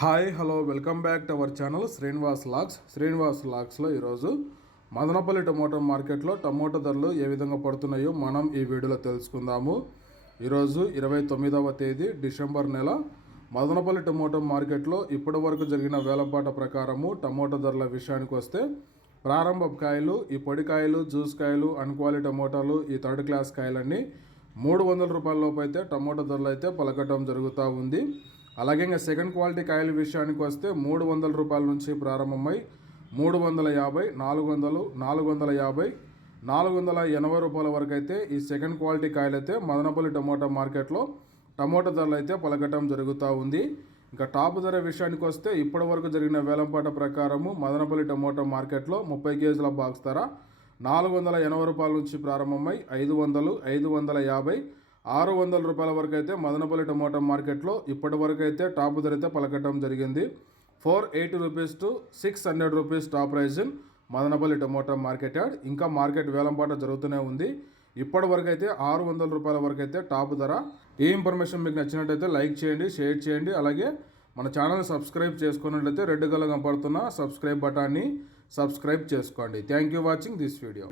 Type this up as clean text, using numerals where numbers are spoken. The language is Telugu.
Hi hello welcome back to our channel Srinivas లాగ్స్లో ఈరోజు మదనపల్లి టమోటా మార్కెట్లో టమోటా ధరలు ఏ విధంగా పడుతున్నాయో మనం ఈ వీడియోలో తెలుసుకుందాము. ఈరోజు 29వ తేదీ డిసెంబర్ నెల మదనపల్లి టమోటా మార్కెట్లో ఇప్పటి వరకు జరిగిన వేలంపాట ప్రకారము టమోటా ధరల విషయానికి వస్తే ప్రారంభ కాయలు, ఈ పొడి కాయలు, జ్యూస్ కాయలు, అన్క్వాలిటీ టమోటాలు, ఈ థర్డ్ క్లాస్ కాయలన్నీ 300 రూపాయల లోపు అయితే టమోటా ధరలు అయితే పలకటం జరుగుతూ ఉంది. అలాగే ఇంకా సెకండ్ క్వాలిటీ కాయల విషయానికి వస్తే 300 రూపాయల నుంచి ప్రారంభమై 350, 400, 450, 480 రూపాయల వరకు అయితే ఈ సెకండ్ క్వాలిటీ కాయలు అయితే మదనపల్లి టమోటా మార్కెట్లో టమోటా ధరలు అయితే పలకటం జరుగుతూ ఉంది. ఇంకా టాప్ ధర విషయానికి వస్తే ఇప్పటి వరకు జరిగిన వేలంపాట ప్రకారము మదనపల్లి టమోటా మార్కెట్లో 30 కేజీల బాక్స్ ధర 480 రూపాయల నుంచి ప్రారంభమై 500, 550, 600 రూపాయల వరకు అయితే మదనపల్లి టమోటా మార్కెట్లో ఇప్పటి వరకు అయితే టాప్ ధర అయితే పలకటం జరిగింది. 480 rupees to 600 rupees top price in Madanapalle tomato market yard. ఇంకా మార్కెట్ వేలంపాట జరుగుతూనే ఉంది. ఇప్పటి వరకు అయితే 600 రూపాయల వరకు అయితే టాప్ ధర. ఈ ఇన్ఫర్మేషన్ మీకు నచ్చినట్టయితే లైక్ చేయండి, షేర్ చేయండి. అలాగే మన ఛానల్ని సబ్స్క్రైబ్ చేసుకున్నట్లయితే రెడ్ కలర్ కనపడుతున్న సబ్స్క్రైబ్ బటాన్ని సబ్స్క్రైబ్ చేసుకోండి. Thank you watching this video.